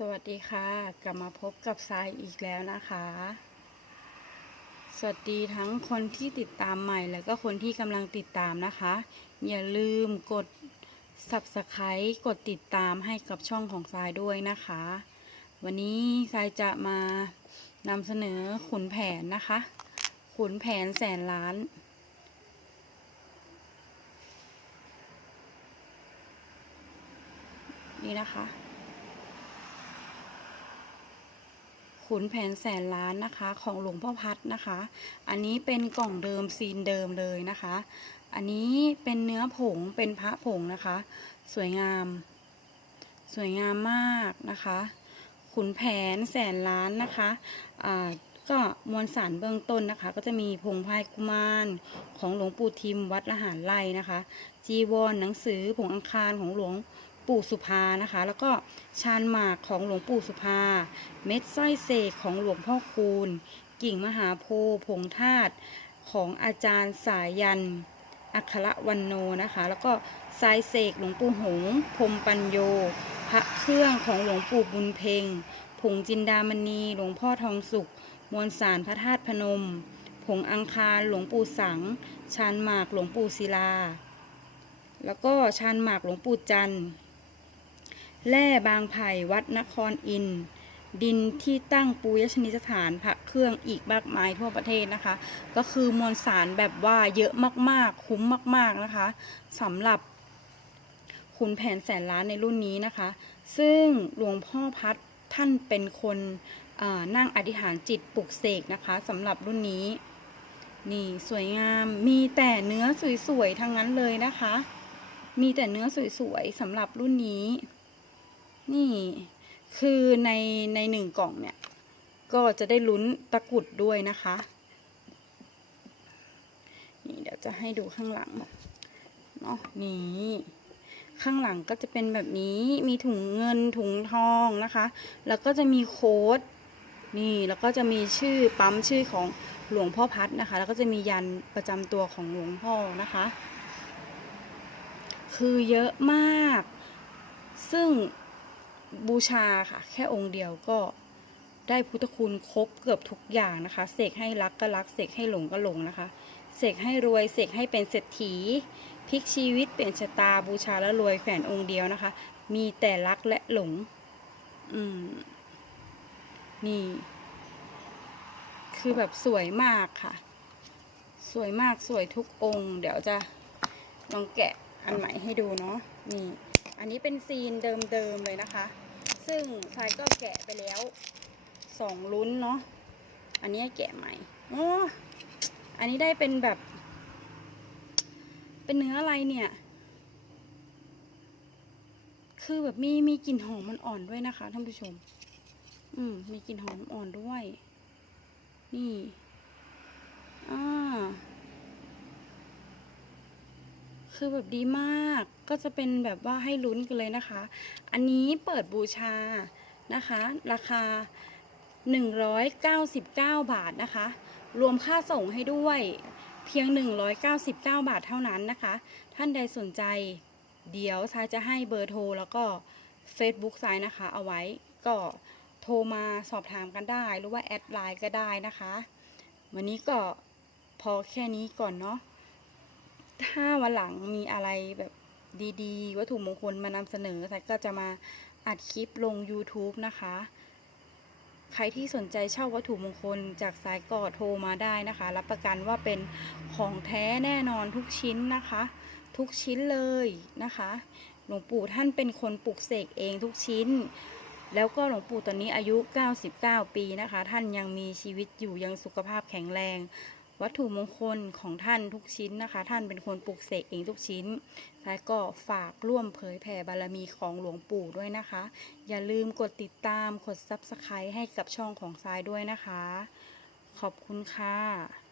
สวัสดีค่ะ กลับมาพบกับทรายอีกแล้วนะคะ สวัสดีทั้งคนที่ติดตามใหม่แล้วก็คนที่กำลังติดตามนะคะ อย่าลืมกด subscribe กดติดตามให้กับช่องของทรายด้วยนะคะ วันนี้ทรายจะมานำเสนอขุนแผนนะคะ ขุนแผนแสนล้านนี่นะคะ ขุนแผนแสนล้านนะคะของหลวงพ่อพัดนะคะ อันนี้เป็นกล่องเดิมซีนเดิมเลยนะคะ อันนี้เป็นเนื้อผงเป็นพระผงนะคะ สวยงาม สวยงามมากนะคะ ขุนแผนแสนล้านนะคะอ่าก็มวลสารเบื้องต้นนะคะ ก็จะมีผงพายกุมารของหลวงปู่ทิมวัดละหารไร่นะคะ จีวรหนังสือผงอังคารของหลวง ปู่สุภานะคะ แล้วก็ชานหมากของหลวงปู่สุภา เม็ดสร้อยเสกของหลวงพ่อคูณ กิ่งมหาโพธิ์ผงธาตุของอาจารย์สายันอัครวันโนนะคะ แล้วก็ทรายเสกหลวงปู่หงพรมปัญโย พระเครื่องของหลวงปู่บุญเพ็งผงจินดามณี หลวงพ่อทองสุข มวลสารพระธาตุพนม ผงอังคารหลวงปู่สัง ชานหมากหลวงปู่ศิลา แล้วก็ชานหมากหลวงปู่จันทร์ แร่บางไผ่วัดนครอิน ดินที่ตั้งปูยชนีสถานพระเครื่องอีกมากมายทั่วประเทศนะคะ ก็คือมวลสารแบบว่าเยอะมากๆ คุ้มมาก ๆนะคะสำหรับขุนแผนแสนล้านในรุ่นนี้นะคะ ซึ่งหลวงพ่อพัดท่านเป็นคนนั่งอธิษฐานจิตปลุกเสกนะคะสำหรับรุ่นนี้ นี่สวยงามมีแต่เนื้อสวยๆทั้งนั้นเลยนะคะ มีแต่เนื้อสวยๆสำหรับรุ่นนี้ นี่คือในในหนึ่งกล่องเนี่ย ก็จะได้ลุ้นตะกรุดด้วยนะคะ นี่เดี๋ยวจะให้ดูข้างหลังเนาะนี่ข้างหลังก็จะเป็นแบบนี้มีถุงเงินถุงทองนะคะ แล้วก็จะมีโค้ดนี่แล้วก็จะมีชื่อปั๊มชื่อของหลวงพ่อพัดนะคะ แล้วก็จะมียันประจำตัวของหลวงพ่อนะคะ คือเยอะมาก ซึ่ง บูชาค่ะ แค่องค์เดียวก็ได้พุทธคุณครบเกือบทุกอย่างนะคะ เสกให้รักก็รัก เสกให้หลงก็หลงนะคะ เสกให้รวย เสกให้เป็นเศรษฐีพลิกชีวิตเปลี่ยนชะตาบูชาแล้วรวยแขวนองค์เดียวนะคะ มีแต่รักและหลง อืม นี่ คือแบบสวยมากค่ะ สวยมากสวยทุกองค์ เดี๋ยวจะลองแกะอันใหม่ให้ดูเนาะนี่ อันนี้เป็นซีนเดิมๆเลยนะคะ ซึ่งทรายก็แกะไปแล้วสองลุ้นเนาะ อันนี้แกะใหม่โอ้อันนี้ได้เป็นแบบ เป็นเนื้ออะไรเนี่ย คือแบบมีมีกลิ่นหอมมันอ่อนด้วยนะคะท่านผู้ชม อืมมีกลิ่นหอมอ่อนด้วย นี่ อ่า คือแบบดีมากก็จะเป็นแบบว่าให้ลุ้นกันเลยนะคะ อันนี้เปิดบูชานะคะ ราคา 199 บาทนะคะ รวมค่าส่งให้ด้วยเพียง 199 บาทเท่านั้นนะคะ ท่านใดสนใจ เดี๋ยวทรายจะให้เบอร์โทรแล้วก็ Facebook ทรายนะคะ เอาไว้ก็โทรมาสอบถามกันได้ หรือว่าแอดไลน์ก็ได้นะคะ วันนี้ก็พอแค่นี้ก่อนเนาะถ้า วันหลังมีอะไรแบบดีๆ วัตถุมงคลมานำเสนอแต่ก็จะมาอัดคลิปลง YouTube นะคะ ใครที่สนใจเช่าวัตถุมงคลจากสายก่อโทรมาได้นะคะ รับประกันว่าเป็นของแท้แน่นอนทุกชิ้นนะคะ ทุกชิ้นเลยนะคะ หลวงปู่ท่านเป็นคนปลูกเสกเองทุกชิ้น แล้วก็หลวงปู่ตอนนี้อายุ 99 ปีนะคะ ท่านยังมีชีวิตอยู่ยังสุขภาพแข็งแรง วัตถุมงคลของท่านทุกชิ้นนะคะ ท่านเป็นคนปลูกเสกเองทุกชิ้นแล้วก็ฝากร่วมเผยแผ่บารมีของหลวงปู่ด้วยนะคะ อย่าลืมกดติดตามกด Subscribe ให้กับช่องของทรายด้วยนะคะ ขอบคุณค่ะ